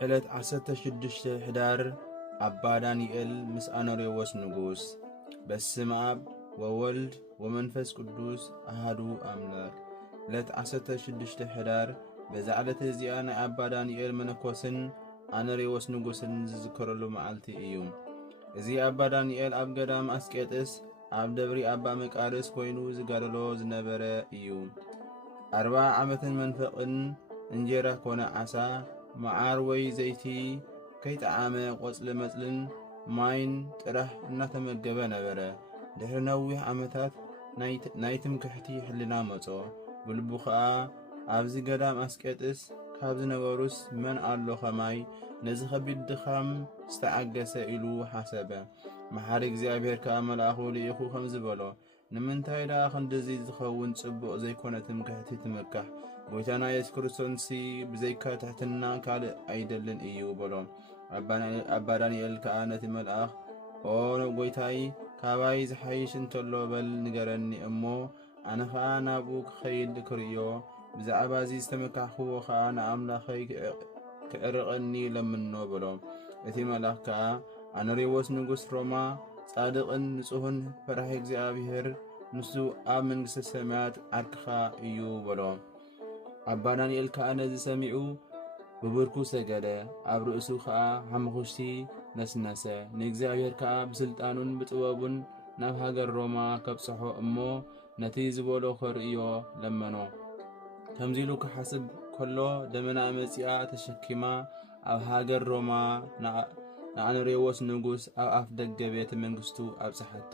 ዕለት 16 ሕዳር አባ ዳንኤል ምስ አኖሬዎስ ንጉሥ። በስመ አብ ወወልድ ወመንፈስ ቅዱስ አሐዱ አምላክ። ዕለት 16 ሕዳር በዛ ዕለት እዚኣ ናይ አባ ዳንኤል መነኮስን አኖሬዎስ ንጉሥን ዝዝከረሉ መዓልቲ እዩ። እዚ አባ ዳንኤል ኣብ ገዳም አስቄጥስ ኣብ ደብሪ አባ መቃርስ ኮይኑ ዝጋደሎ ዝነበረ እዩ። 40 ዓመትን መንፈቅን እንጀራ ኮነ ዓሳ መዓር ወይ ዘይቲ ከይጠዓመ ቆጽሊ መጽልን ማይን ጥራሕ እናተመገበ ነበረ። ድሕሪ ነዊሕ ዓመታት ናይ ትምክሕቲ ሕሊና መጾ። ብልቡ ኸዓ ኣብዚ ገዳም አስቄጥስ ካብ ዝነበሩስ መን ኣሎ ኸማይ ነዚ ኸቢድ ድኻም ዝተዓገሰ ኢሉ ሓሰበ። መሓሪ እግዚኣብሔር ከዓ መልኣኹ ልኢኹ ከም ዝበሎ ንምንታይ ዳ ክንድዚ ዝኸውን ጽቡቕ ዘይኮነ ትምክሕቲ ትምካሕ? ጎይታና ኢየሱስ ክርስቶስ ብዘይካ ትሕትና ካልእ ኣይደልን እዩ በሎ። አባ ዳንኤል ከዓ ነቲ መልኣኽ ኦ ጎይታይ ካባይ ዝሓይሽ እንተሎ በል ንገረኒ እሞ ኣነ ከዓ ናብኡ ክኸይድ ክርእዮ። ብዛዕባ እዚ ዝተመካሕኽዎ ከዓ ንኣምላኸይ ክዕርቐኒ ለምኖ በሎ። እቲ መልኣኽ ከዓ አኖሬዎስ ንጉሥ ሮማ ጻድቕን ንጹህን ፈራሒ እግዚኣብሔር ንሱ ኣብ መንግሥተ ሰማያት ዓርክኻ እዩ በሎ። አባ ዳንኤል ከዓ ነዚ ሰሚዑ ብብርኩ ሰገደ። ኣብ ርእሱ ከዓ ሓመኹሽቲ ነስነሰ። ንእግዚኣብሔር ከዓ ብስልጣኑን ብጥበቡን ናብ ሃገር ሮማ ከብጽሖ እሞ ነቲ ዝበሎ ከርእዮ ለመኖ። ከምዚ ኢሉ ክሓስብ ከሎ ደመና መጺኣ ተሸኪማ ኣብ ሃገር ሮማ ንአኖሬዎስ ንጉሥ ኣብ ኣፍ ደገ ቤተ መንግሥቱ ኣብጽሓቶ።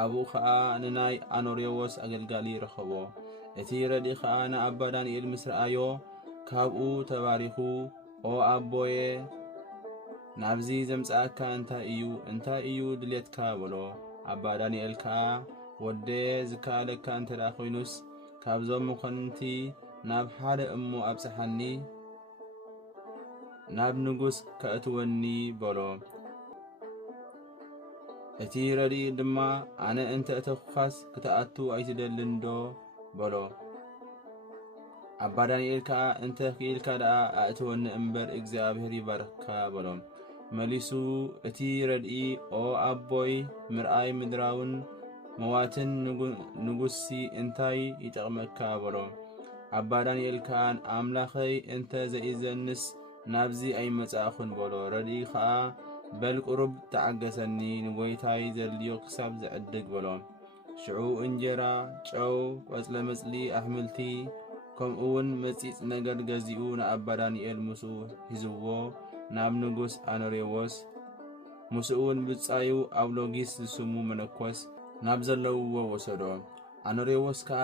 ኣብኡ ከዓ ንናይ አኖሬዎስ ኣገልጋሊ ረኸቦ። እቲ ረዲ ከዓ ንአባ ዳንኤል ምስ ረአዮ ካብኡ ተባሪኹ ኦ ኣቦየ ናብዚ ዘምጽኣካ እንታይ እዩ ድልየትካ በሎ። አባ ዳንኤል ከዓ ወደየ ዝከኣለካ እንተዳ ኾይኑስ ካብዞም መኳንንቲ ናብ ሓደ እሞ ኣብጽሓኒ ናብ ንጉሥ ከእትወኒ በሎ። እቲ ረዲ ድማ ኣነ እንተ እተኻስ ክትኣቱ ኣይትደልን ዶ በሎ። አባ ዳንኤል ከዓ እንተ ክኢልካ ደኣ ኣእትወኒ እምበር እግዚኣብሔር ይባርኽካ በሎ። መሊሱ እቲ ረድኢ ኦ ኣቦይ ምርኣይ ምድራውን መዋትን ንጉሲ እንታይ ይጠቕመካ በሎ። አባ ዳንኤል ከዓ ኣምላኸይ እንተ ዘኢዘንስ ናብዚ ኣይመጻእኹን በሎ። ረድኢ ከዓ በል ቁሩብ ተዓገሰኒ ንጎይታይ ዘድልዮ ክሳብ ዘዕድግ በሎ። ሽዑ እንጀራ፣ ጨው፣ ቆጽለ መጽሊ፣ ኣሕምልቲ ከምኡውን መጺጽ ነገር ገዚኡ ንአባ ዳንኤል ምስኡ ሒዝዎ ናብ ንጉሥ አኖሬዎስ ምስኡውን ብጻዩ ኣውሎጊስ ዝስሙ መነኮስ ናብ ዘለውዎ ወሰዶ። አኖሬዎስ ከዓ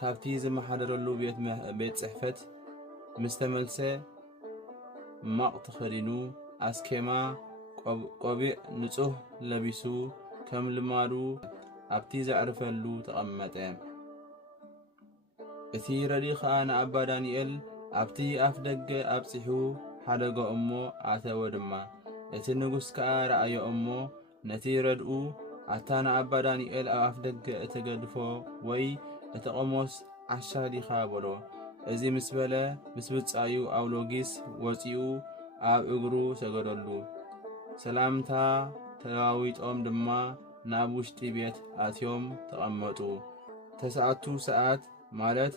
ካብቲ ዝመሓደረሉ ቤት ጽሕፈት ምስ ተመልሰ ማቕ ተኸዲኑ ኣስኬማ ቆቢዕ ንጹህ ለቢሱ ከም ልማዱ ኣብቲ ዘዕርፈሉ ተቐመጠ። እቲ ረዲ ከዓ ንአባ ዳንኤል ኣብቲ ኣፍ ደገ ኣብጺሑ ሓደጎ እሞ ኣተወ ድማ። እቲ ንጉሥ ከዓ ረአዮ እሞ ነቲ ረድኡ ኣታ ንአባ ዳንኤል ኣብ ኣፍ ደገ እተገድፎ ወይ እተቐሞስ ዓሻ ዲኻ በሎ። እዚ ምስ በለ ምስ ብጻዩ ኣውሎጊስ ወፂኡ ኣብ እግሩ ሰገደሉ። ሰላምታ ተለዋዊጦም ድማ ናብ ውሽጢ ቤት ኣትዮም ተቐመጡ። ተስዓቱ ሰዓት ማለት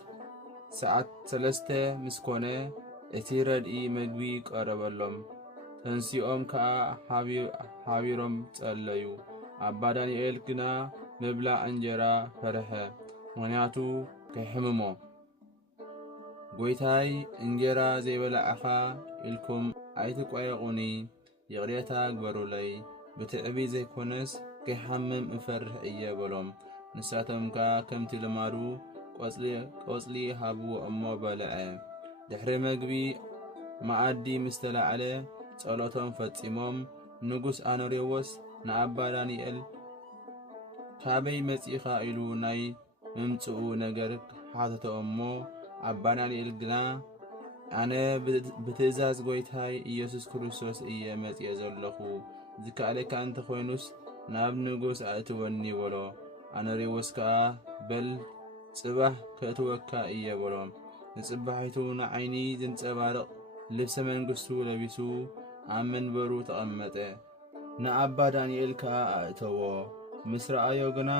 ሰዓት 3 ምስ ኮነ እቲ ረድኢ መግቢ ቀረበሎም። ተንሲኦም ከዓ ሓቢሮም ጸለዩ። አባ ዳንኤል ግና ምብላዕ እንጀራ ፈርሐ፣ ምኽንያቱ ከሕምሞ። ጎይታይ እንጀራ ዘይበላዕኻ ኢልኩም ኣይትቋየቑኒ፣ ይቕሬታ ግበሩለይ፣ ብትዕቢት ዘይኮነስ ከይሓምም እፈርሕ እየ በሎም። ንሳቶም ከዓ ከምቲ ልማዱ ቆጽሊ ሃብዎ እሞ በልዐ። ድሕሪ መግቢ መኣዲ ምስ ተላዕለ ጸሎቶም ፈጺሞም ንጉሥ አኖሬዎስ ንአባ ዳንኤል ካበይ መጺኻ ኢሉ ናይ ምምጽኡ ነገር ሓተቶ እሞ አባ ዳንኤል ግና ኣነ ብትእዛዝ ጎይታይ ኢየሱስ ክርስቶስ እየ መጺአ ዘለኹ፣ ዝከኣለካ እንተ ኾይኑስ ናብ ንጉሥ ኣእትወኒ በሎ። አኖሬዎስ ከዓ በል ጽባሕ ከእትወካ እየ በሎ። ንጽባሒቱ ንዓይኒ ዝንጸባርቕ ልብሰ መንግሥቱ ለቢሱ ኣብ መንበሩ ተቐመጠ። ንኣባ ዳንኤል ከዓ ኣእተዎ። ምስ ረኣዮ ግና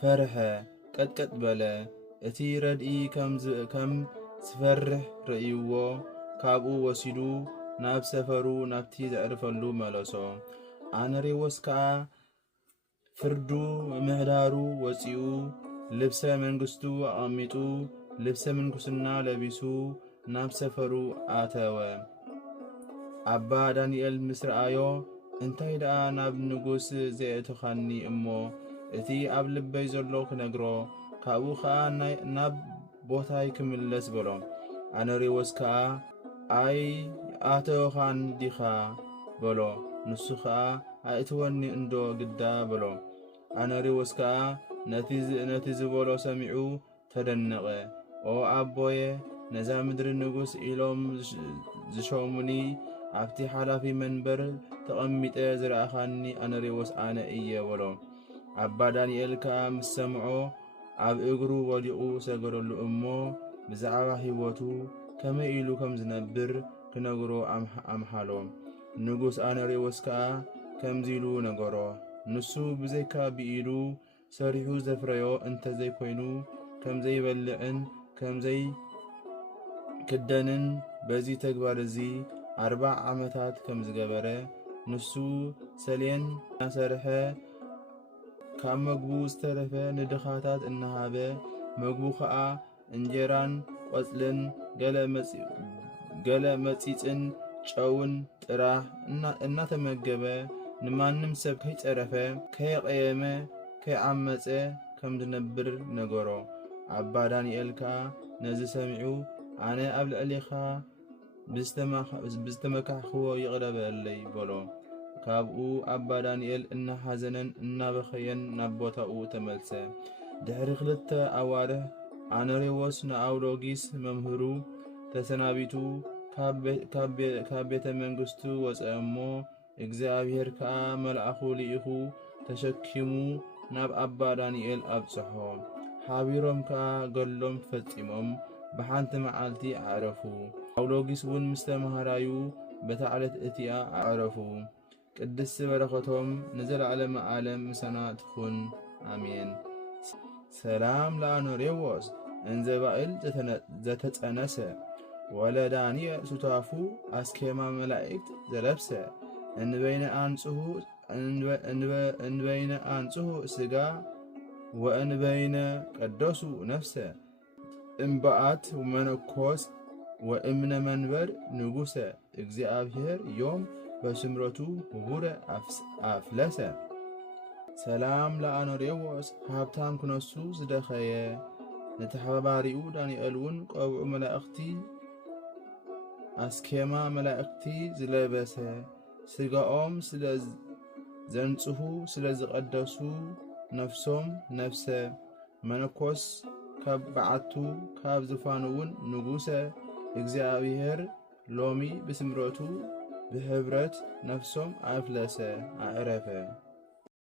ፈርሐ፣ ቀጥቀጥ በለ። እቲ ረድኢ ከም ዝፈርሕ ርእይዎ ካብኡ ወሲዱ ናብ ሰፈሩ ናብቲ ዘዕርፈሉ መለሶ። ኣነሬዎስ ከዓ ፍርዱ ምህዳሩ ወፂኡ ልብሰ መንግሥቱ ኣቐሚጡ ልብሰ ምንኩስና ለቢሱ ናብ ሰፈሩ ኣተወ። ኣባ ዳንኤል ምስ ረኣዮ እንታይ ደኣ ናብ ንጉሥ ዘእትኻኒ እሞ እቲ ኣብ ልበይ ዘሎ ክነግሮ ካብኡ ከዓ ናብ ቦታይ ክምለስ በሎ። ኣነሬዎስ ከዓ ኣይ ኣተወኻን ዲኻ በሎ። ንሱ ከዓ ኣእትወኒ እንዶ ግዳ በሎ። ኣነሬዎስ ከዓ ነቲ ዝበሎ ሰሚዑ ተደነቐ። ኦ ኣቦየ ነዛ ምድሪ ንጉሥ ኢሎም ዝሾሙኒ ኣብቲ ሓላፊ መንበር ተቐሚጠ ዝረኣኻኒ ኣነሬዎስ ኣነ እየ በሎ። ኣባ ዳንኤል ከዓ ምስ ሰምዖ ኣብ እግሩ ወዲቑ ሰገደሉ እሞ ብዛዕባ ሕይወቱ ከመይ ኢሉ ከም ዝነብር ክነግሮ ኣምሓሎ። ንጉሥ ኣነሬዎስ ከዓ ከምዚ ኢሉ ነገሮ። ንሱ ብዘይካ ብኢዱ ሰሪሑ ዘፍረዮ እንተዘይኮይኑ ከምዘይበልዕን ከምዘይ ክደንን በዚ ተግባር እዚ 40 ዓመታት ከም ዝገበረ ንሱ ሰሌን እናሰርሐ ካብ መግቡ ዝተረፈ ንድኻታት እናሃበ መግቡ ከዓ እንጀራን ቆጽልን ገለ መጺጽን ጨውን ጥራሕ እናተመገበ ንማንም ሰብ ከይጸረፈ ከየቐየመ ከይዓመፀ ከም ዝነብር ነገሮ። ኣባ ዳንኤል ከዓ ነዚ ሰሚዑ ኣነ ኣብ ልዕሊኻ ብዝተመካሕኽዎ ይቕረበለይ በሎ። ካብኡ ኣባ ዳንኤል እናሓዘነን እናበኸየን ናብ ቦታኡ ተመልሰ። ድሕሪ 2 ኣዋርሕ ኣነሬዎስ ንኣውሎጊስ መምህሩ ተሰናቢቱ ካብ ቤተ መንግሥቱ ወፀ እሞ እግዚኣብሔር ከዓ መልኣኹ ልኢኹ ተሸኪሙ ናብ ኣባ ዳንኤል ኣብጽሖ። ሓቢሮም ከዓ ገሎም ፈጺሞም ብሓንቲ መዓልቲ ኣዕረፉ። ኣውሎጊስ እውን ምስ ተምሃራዩ በታ ዕለት እቲኣ ኣዕረፉ። ቅድስቲ በረኸቶም ንዘለዓለመ ዓለም ምሳና ትኹን ኣሜን። ሰላም ለአኖሬዎስ እንዘባእል ዘተጸነሰ ወለዳንኤል ሱታፉ አስኬማ መላእክት ዘለብሰ እንበይነ አንጽሁ ስጋ ወእንበይነ ቀደሱ ነፍሰ እምበአት መነኮስ ወእምነ መንበር ንጉሰ እግዚአብሔር ዮም በስምረቱ ውቡረ አፍለሰ። ሰላም ለአኖሬዎስ ሃብታም ክነሱ ዝደኸየ ነተሓባባሪኡ ዳንኤልውን ቆብዑ መላእኽቲ አስኬማ መላእኽቲ ዝለበሰ ስጋኦም ስለ ዘንጽሁ ስለ ዝቐደሱ ነፍሶም ነፍሰ መነኮስ ካብ በዓቱ ካብ ዝፋኑውን ንጉሰ እግዚአብሔር ሎሚ ብስምረቱ ብህብረት ነፍሶም ኣፍለሰ ኣዕረፈ።